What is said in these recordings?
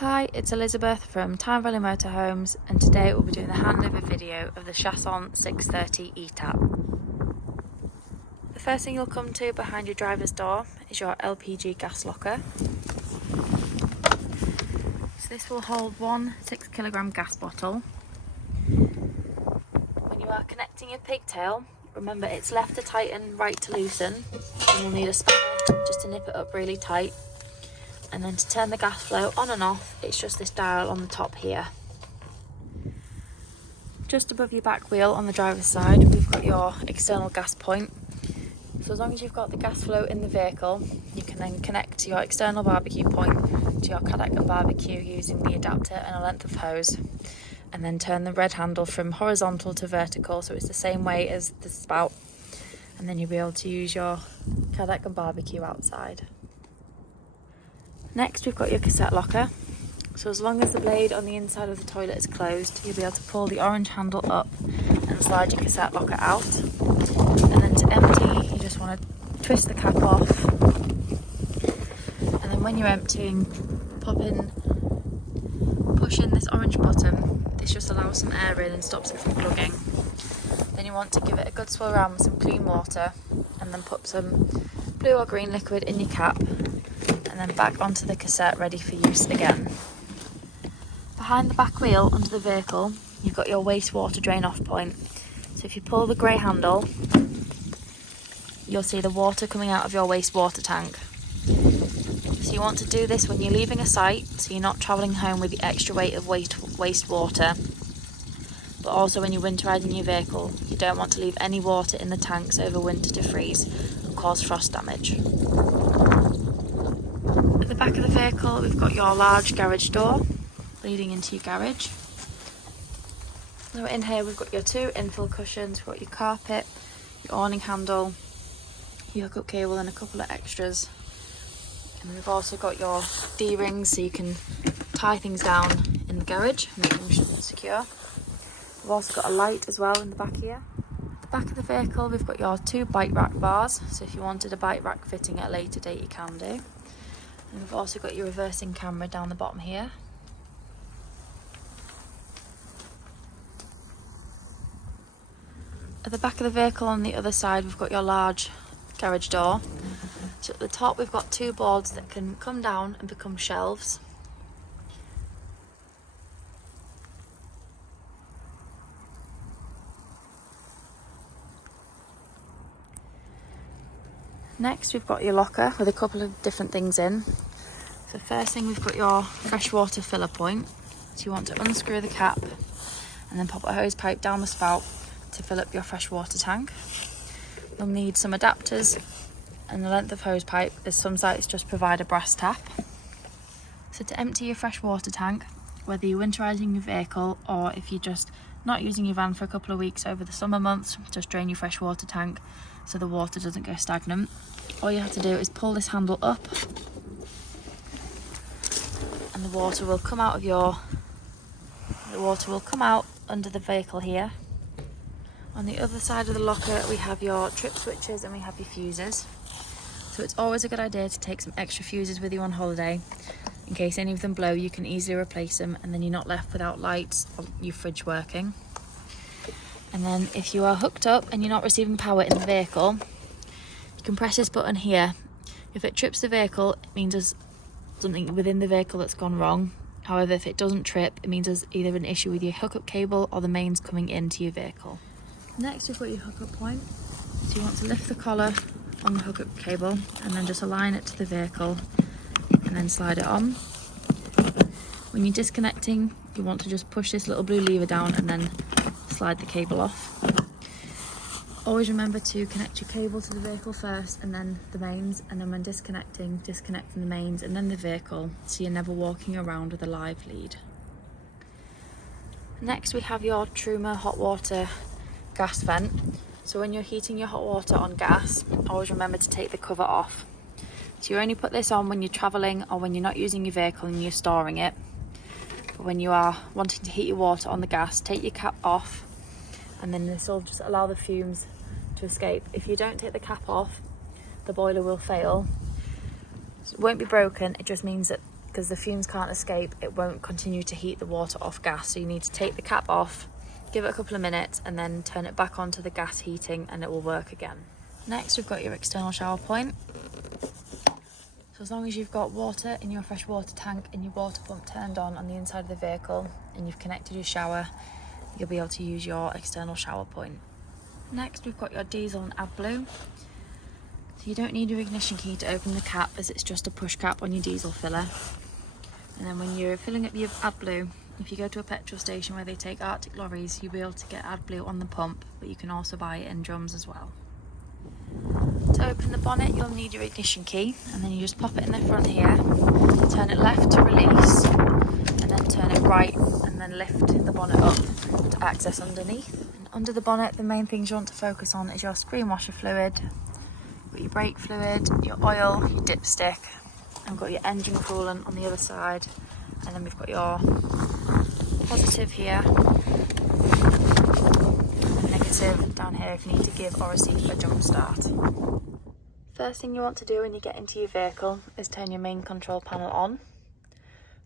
Hi, it's Elizabeth from Tyne Valley Motorhomes, and today we'll be doing the handover video of the Chausson 630 Etape. The first thing you'll come to behind your driver's door is your LPG gas locker. So this will hold one 6 kilogram gas bottle. When you are connecting your pigtail, remember it's left to tighten, right to loosen, and you'll need a spanner just to nip it up really tight. And then to turn the gas flow on and off, it's just this dial on the top here. Just above your back wheel on the driver's side, we've got your external gas point. So as long as you've got the gas flow in the vehicle, you can then connect your external barbecue point to your Kadak and barbecue using the adapter and a length of hose. And then turn the red handle from horizontal to vertical, so it's the same way as the spout. And then you'll be able to use your Kadak and barbecue outside. Next, we've got your cassette locker. So as long as the blade on the inside of the toilet is closed, you'll be able to pull the orange handle up and slide your cassette locker out. And then to empty, you just want to twist the cap off. And then when you're emptying, push in this orange button. This just allows some air in and stops it from plugging. Then you want to give it a good swirl around with some clean water, and then put some blue or green liquid in your cap, and then back onto the cassette ready for use again. Behind the back wheel under the vehicle, you've got your wastewater drain off point. So if you pull the grey handle, you'll see the water coming out of your wastewater tank. So you want to do this when you're leaving a site, so you're not travelling home with the extra weight of wastewater. But also when you're winterising your vehicle, you don't want to leave any water in the tanks over winter to freeze and cause frost damage. At the back of the vehicle, we've got your large garage door leading into your garage. So in here we've got your two infill cushions, we've got your carpet, your awning handle, your hookup cable and a couple of extras. And we've also got your D-rings so you can tie things down in the garage and make them secure. We've also got a light as well in the back here. At the back of the vehicle we've got your two bike rack bars, so if you wanted a bike rack fitting at a later date you can do. And we've also got your reversing camera down the bottom here. At the back of the vehicle on the other side we've got your large garage door. So at the top we've got two boards that can come down and become shelves. Next we've got your locker with a couple of different things in. So first thing we've got your freshwater filler point. So you want to unscrew the cap and then pop a hose pipe down the spout to fill up your freshwater tank. You'll need some adapters and the length of hose pipe, as some sites just provide a brass tap. So to empty your freshwater tank, whether you're winterising your vehicle or if you're just not using your van for a couple of weeks over the summer months, just drain your freshwater tank so the water doesn't go stagnant. All you have to do is pull this handle up and the water will come out under the vehicle here. On the other side of the locker we have your trip switches and we have your fuses. So it's always a good idea to take some extra fuses with you on holiday. In case any of them blow, you can easily replace them and then you're not left without lights or your fridge working. And then if you are hooked up and you're not receiving power in the vehicle, you can press this button here. If it trips the vehicle, it means there's something within the vehicle that's gone wrong. However, if it doesn't trip, it means there's either an issue with your hookup cable or the mains coming into your vehicle. Next we've got your hookup point. So you want to lift the collar on the hookup cable and then just align it to the vehicle and then slide it on. When you're disconnecting, you want to just push this little blue lever down and then slide the cable off. Always remember to connect your cable to the vehicle first and then the mains, and then when disconnecting the mains and then the vehicle, so you're never walking around with a live lead. Next we have your Truma hot water gas vent. So when you're heating your hot water on gas, always remember to take the cover off. So you only put this on when you're travelling or when you're not using your vehicle and you're storing it. But when you are wanting to heat your water on the gas, take your cap off and then this will just allow the fumes to escape. If you don't take the cap off, the boiler will fail. So it won't be broken, it just means that because the fumes can't escape, it won't continue to heat the water off gas. So you need to take the cap off, give it a couple of minutes, and then turn it back onto the gas heating and it will work again. Next, we've got your external shower point. So as long as you've got water in your fresh water tank and your water pump turned on the inside of the vehicle and you've connected your shower, you'll be able to use your external shower point. Next, we've got your diesel and AdBlue. So you don't need your ignition key to open the cap, as it's just a push cap on your diesel filler. And then when you're filling up your AdBlue, if you go to a petrol station where they take Arctic lorries, you'll be able to get AdBlue on the pump, but you can also buy it in drums as well. To open the bonnet, you'll need your ignition key, and then you just pop it in the front here, turn it left to release, and then turn it right, and then lift the bonnet up to access underneath. And under the bonnet, the main things you want to focus on is your screen washer fluid, you've got your brake fluid, your oil, your dipstick, and we've got your engine coolant on the other side, and then we've got your positive here, negative down here if you need to give or receive a jump start. First thing you want to do when you get into your vehicle is turn your main control panel on,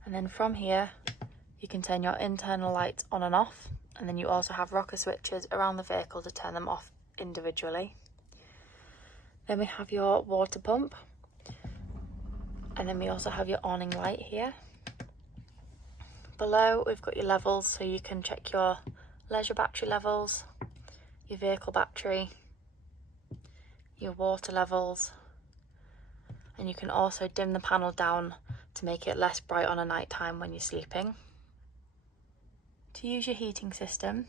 and then from here you can turn your internal lights on and off, and then you also have rocker switches around the vehicle to turn them off individually. Then we have your water pump, and then we also have your awning light here. Below we've got your levels, so you can check your leisure battery levels, your vehicle battery, your water levels, and you can also dim the panel down to make it less bright on a night time when you're sleeping. To use your heating system,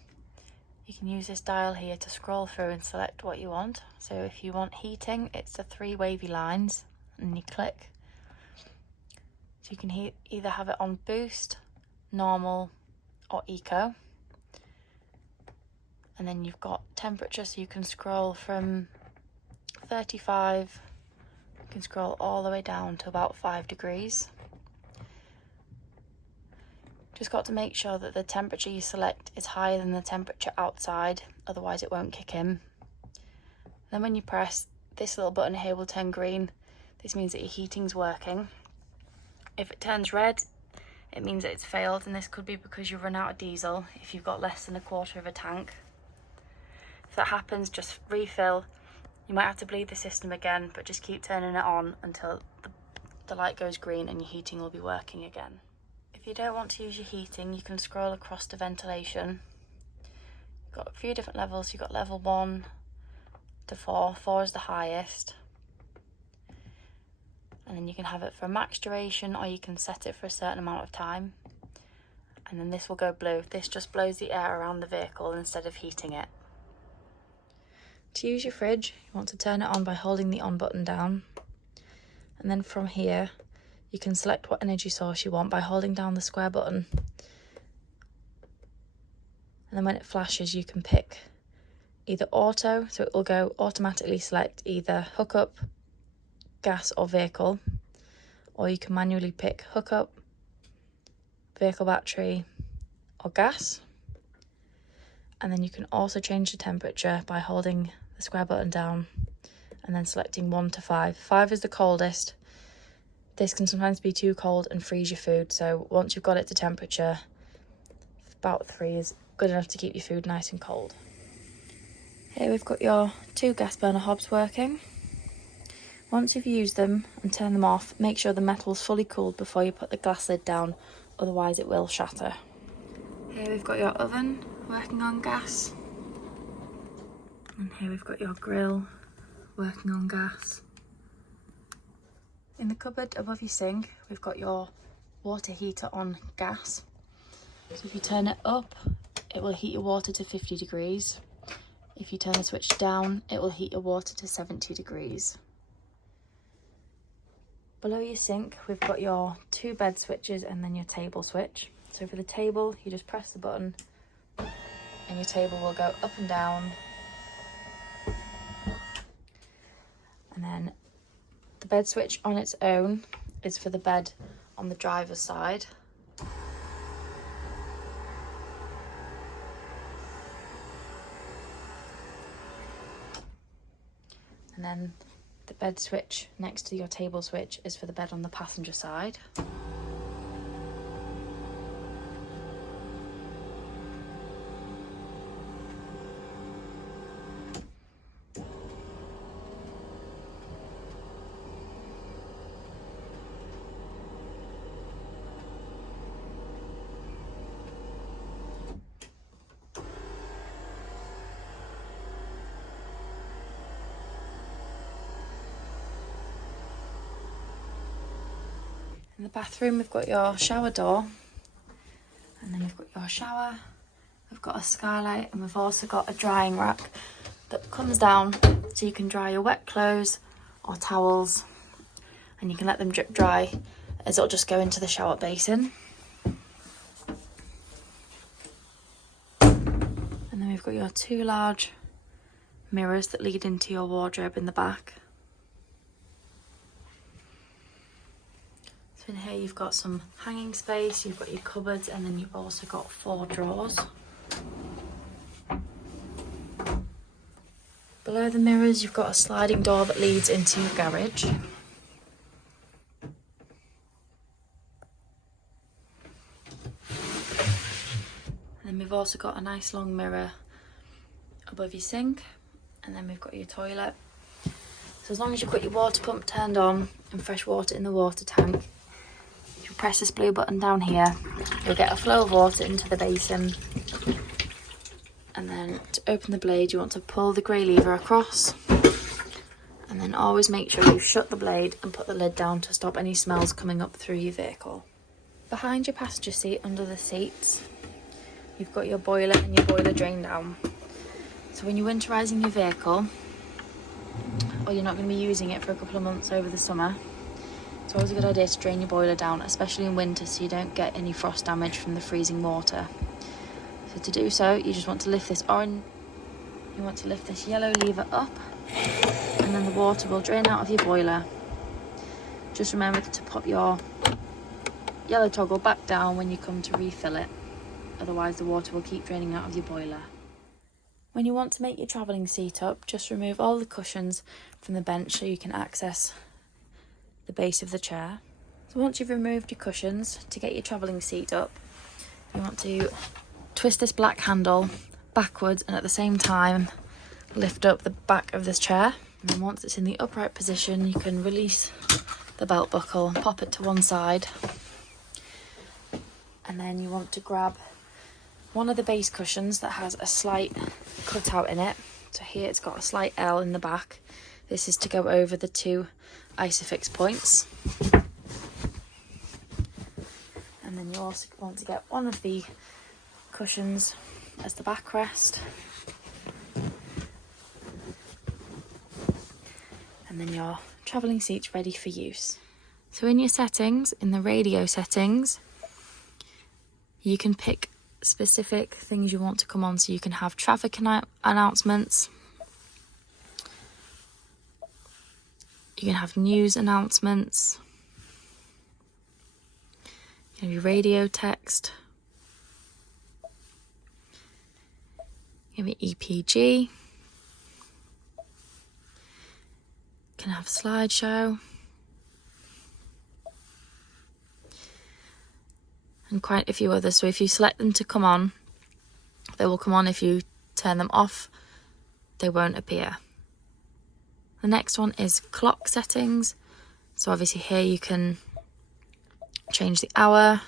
you can use this dial here to scroll through and select what you want. So if you want heating, it's the 3 wavy lines, and you click. So you can either have it on boost, normal, or eco. And then you've got temperature, so you can scroll from 35, you can scroll all the way down to about 5 degrees. Just got to make sure that the temperature you select is higher than the temperature outside, otherwise it won't kick in. Then when you press, this little button here will turn green. This means that your heating's working. If it turns red, it means that it's failed, and this could be because you've run out of diesel if you've got less than a quarter of a tank. If that happens, just refill. You might have to bleed the system again, but just keep turning it on until the light goes green and your heating will be working again. If you don't want to use your heating, you can scroll across to ventilation. You've got a few different levels. You've got level 1 to 4. 4 is the highest. And then you can have it for a max duration, or you can set it for a certain amount of time. And then this will go blue. This just blows the air around the vehicle instead of heating it. To use your fridge, you want to turn it on by holding the on button down. And then from here, you can select what energy source you want by holding down the square button. And then when it flashes, you can pick either auto, so it will go automatically select either hookup, gas or vehicle, or you can manually pick hookup, vehicle battery or gas. And then you can also change the temperature by holding the square button down and then selecting 1 to 5. 5 is the coldest. This can sometimes be too cold and freeze your food, so once you've got it to temperature, about 3 is good enough to keep your food nice and cold. Here we've got your 2 gas burner hobs working. Once you've used them and turned them off, make sure the metal's fully cooled before you put the glass lid down, otherwise it will shatter. Here we've got your oven working on gas, and here we've got your grill working on gas. In the cupboard above your sink, we've got your water heater on gas. So if you turn it up, it will heat your water to 50 degrees. If you turn the switch down, it will heat your water to 70 degrees. Below your sink, we've got your 2 bed switches and then your table switch. So for the table, you just press the button and your table will go up and down. And then the bed switch on its own is for the bed on the driver's side. And then the bed switch next to your table switch is for the bed on the passenger side. In the bathroom, we've got your shower door, and then we've got your shower. We've got a skylight, and we've also got a drying rack that comes down so you can dry your wet clothes or towels, and you can let them drip dry as it'll just go into the shower basin. And then we've got your 2 large mirrors that lead into your wardrobe in the back. So in here you've got some hanging space, you've got your cupboards, and then you've also got 4 drawers. Below the mirrors you've got a sliding door that leads into your garage. And then we've also got a nice long mirror above your sink, and then we've got your toilet. So as long as you've got your water pump turned on and fresh water in the water tank, if you press this blue button down here, you'll get a flow of water into the basin. And then to open the blade, you want to pull the grey lever across, and then always make sure you shut the blade and put the lid down to stop any smells coming up through your vehicle. Behind your passenger seat, under the seats, you've got your boiler and your boiler drain down. So when you're winterising your vehicle, or you're not going to be using it for a couple of months over the summer, it's always a good idea to drain your boiler down, especially in winter, so you don't get any frost damage from the freezing water. So to do so, you just want to lift this yellow lever up, and then the water will drain out of your boiler. Just remember to pop your yellow toggle back down when you come to refill it, otherwise the water will keep draining out of your boiler. When you want to make your travelling seat up, just remove all the cushions from the bench so you can access the base of the chair. So once you've removed your cushions, to get your travelling seat up, you want to twist this black handle backwards and at the same time lift up the back of this chair. And then once it's in the upright position, you can release the belt buckle and pop it to one side. And then you want to grab one of the base cushions that has a slight cutout in it. So here it's got a slight L in the back. This is to go over the 2 isofix points. And then you also want to get one of the cushions as the backrest. And then your travelling seat's ready for use. So in your settings, in the radio settings, you can pick specific things you want to come on. So you can have traffic announcements, you can have news announcements, you can have your radio text, you can have your EPG, you can have slideshow, and quite a few others. So if you select them to come on, they will come on. If you turn them off, they won't appear. The next one is clock settings. So obviously here you can change the hour,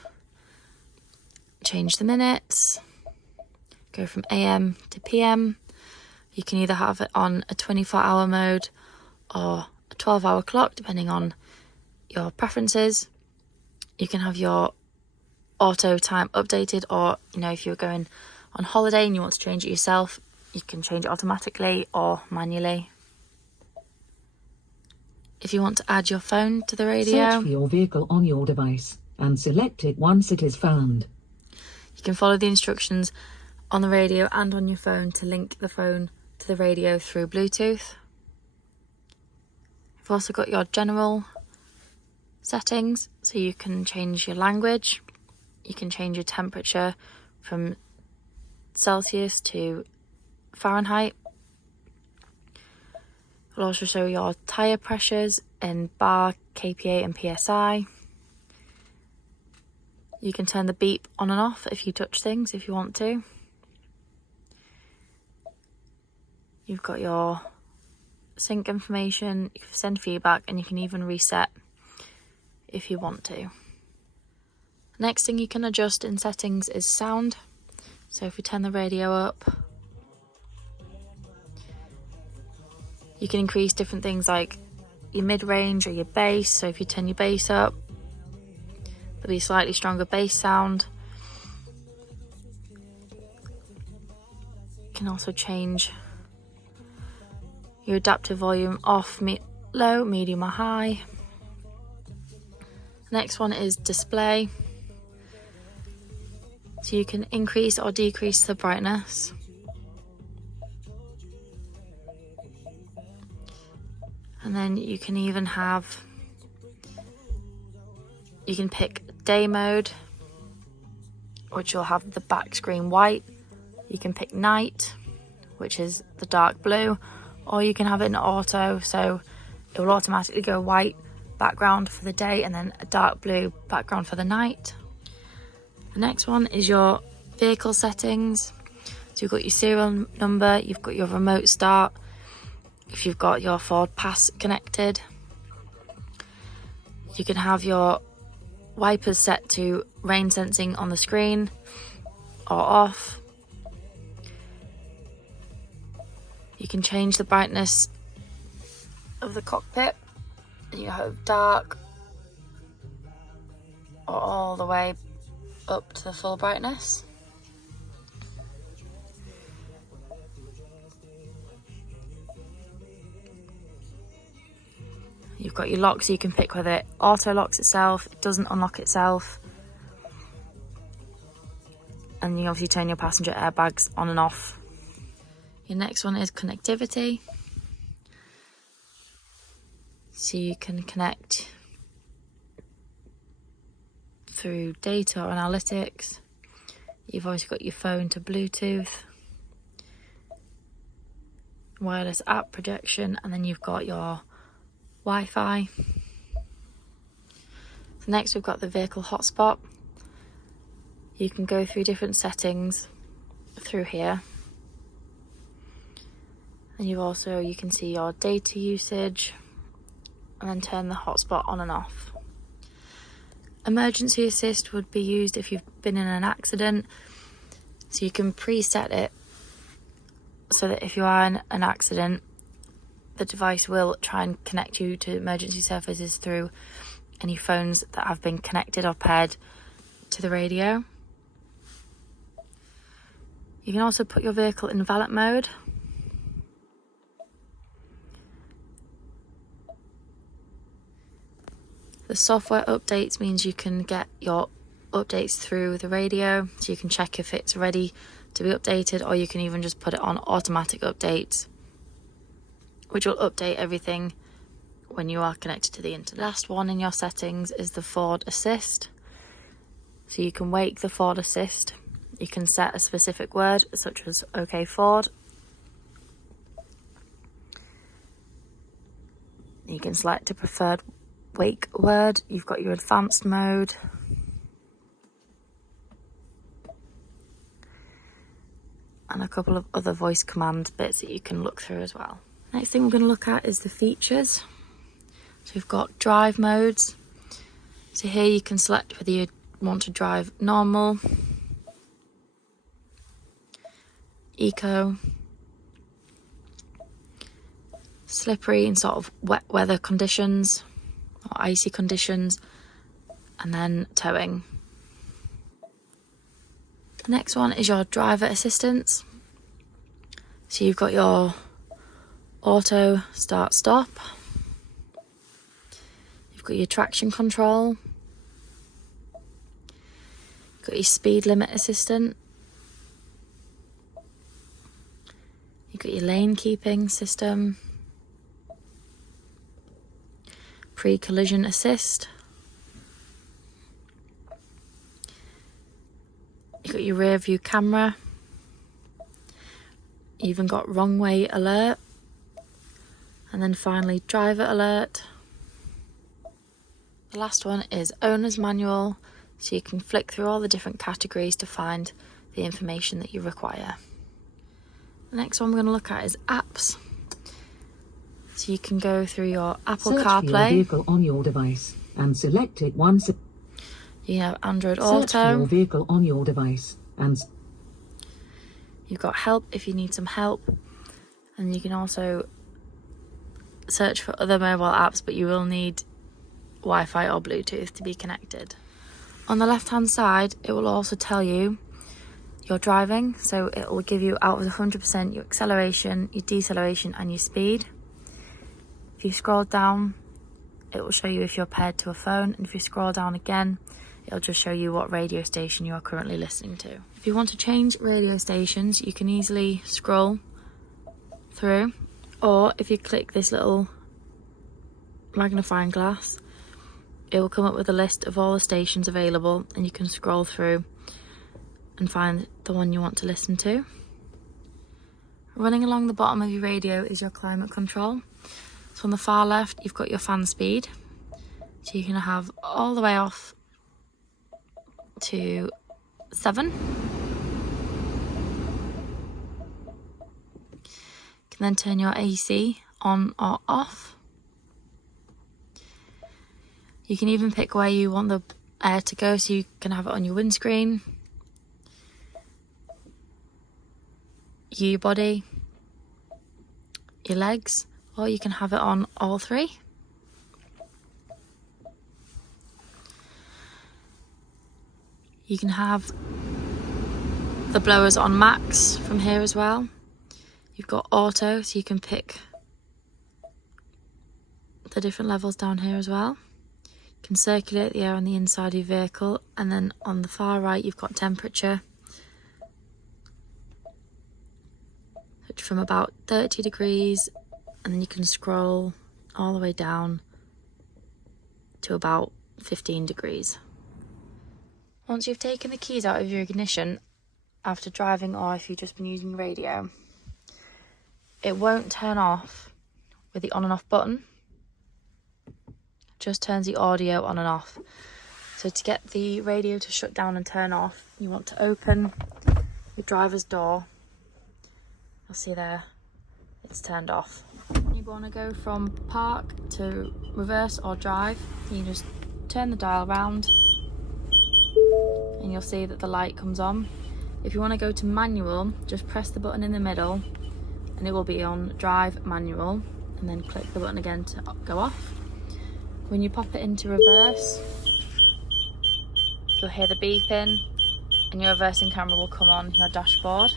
change the minutes, go from AM to PM. You can either have it on a 24-hour mode or a 12-hour clock, depending on your preferences. You can have your auto time updated, or if you're going on holiday and you want to change it yourself, you can change it automatically or manually. If you want to add your phone to the radio, search for your vehicle on your device and select it once it is found. You can follow the instructions on the radio and on your phone to link the phone to the radio through Bluetooth. You've also got your general settings, so you can change your language. You can change your temperature from Celsius to Fahrenheit. It'll also show your tyre pressures in bar, kPa and PSI. You can turn the beep on and off if you touch things, if you want to. You've got your sync information, you can send feedback, and you can even reset if you want to. Next thing you can adjust in settings is sound. So if we turn the radio up, you can increase different things like your mid-range or your bass. So if you turn your bass up, There'll be slightly stronger bass sound. You can also change your adaptive volume off, low, medium or high. The next one is display. So you can increase or decrease the brightness. And then you can even you can pick day mode, which will have the back screen white. You can pick night, which is the dark blue, or you can have it in auto, so it will automatically go white background for the day and then a dark blue background for the night. The next one is your vehicle settings. So you've got your serial number, you've got your remote start, if you've got your Ford Pass connected. You can have your wipers set to rain sensing on the screen or off. You can change the brightness of the cockpit, and you have dark or all the way up to the full brightness. You've got your lock, so you can pick whether it auto locks itself, it doesn't unlock itself. And you obviously turn your passenger airbags on and off. Your next one is connectivity. So you can connect through data or analytics. You've obviously got your phone to Bluetooth, wireless app projection, and then you've got your Wi-Fi. So next we've got the vehicle hotspot. You can go through different settings through here. And you can see your data usage and then turn the hotspot on and off. Emergency assist would be used if you've been in an accident. So you can preset it so that if you are in an accident, the device will try and connect you to emergency services through any phones that have been connected or paired to the radio. You can also put your vehicle in valet mode. The software updates means you can get your updates through the radio, so you can check if it's ready to be updated, or you can even just put it on automatic updates, which will update everything when you are connected to the internet. Last one in your settings is the Ford Assist. So you can wake the Ford Assist. You can set a specific word, such as OK Ford. You can select a preferred wake word. You've got your advanced mode. And a couple of other voice command bits that you can look through as well. Next thing we're going to look at is the features. So we've got drive modes. So here you can select whether you want to drive normal, eco, slippery and sort of wet weather conditions or icy conditions, and then towing. The next one is your driver assistance. So you've got your auto start stop, you've got your traction control, you've got your speed limit assistant, you've got your lane keeping system, pre-collision assist, you've got your rear view camera, you've even got wrong way alert, and then finally driver alert. The last one is owner's manual, so you can flick through all the different categories to find the information that you require. The next one we're going to look at is apps. So you can go through your Apple Search CarPlay. for your vehicle on your device and select it once. You have Android Search for your Auto. vehicle on your device and You've got help if you need some help. And you can also search for other mobile apps, but you will need Wi-Fi or Bluetooth to be connected. On the left hand side, it will also tell you your driving. So it will give you out of 100% your acceleration, your deceleration and your speed. If you scroll down, it will show you if you're paired to a phone, and if you scroll down again, it'll just show you what radio station you are currently listening to. If you want to change radio stations, you can easily scroll through, or if you click this little magnifying glass, it will come up with a list of all the stations available, and you can scroll through and find the one you want to listen to. Running along the bottom of your radio is your climate control. So on the far left, you've got your fan speed. So you can have all the way off to 7. You can then turn your AC on or off. You can even pick where you want the air to go, so you can have it on your windscreen, your body, your legs, or you can have it on all 3. You can have the blowers on max from here as well. You've got auto, so you can pick the different levels down here as well. You can circulate the air on the inside of your vehicle, and then on the far right you've got temperature, which from about 30 degrees, and then you can scroll all the way down to about 15 degrees. Once you've taken the keys out of your ignition after driving, or if you've just been using radio, it won't turn off with the on and off button. It just turns the audio on and off. So to get the radio to shut down and turn off, you want to open your driver's door. You'll see there, it's turned off. You want to go from park to reverse or drive, you just turn the dial round and you'll see that the light comes on. If you want to go to manual, just press the button in the middle and it will be on drive manual, and then click the button again to go off. When you pop it into reverse, you'll hear the beeping and your reversing camera will come on your dashboard.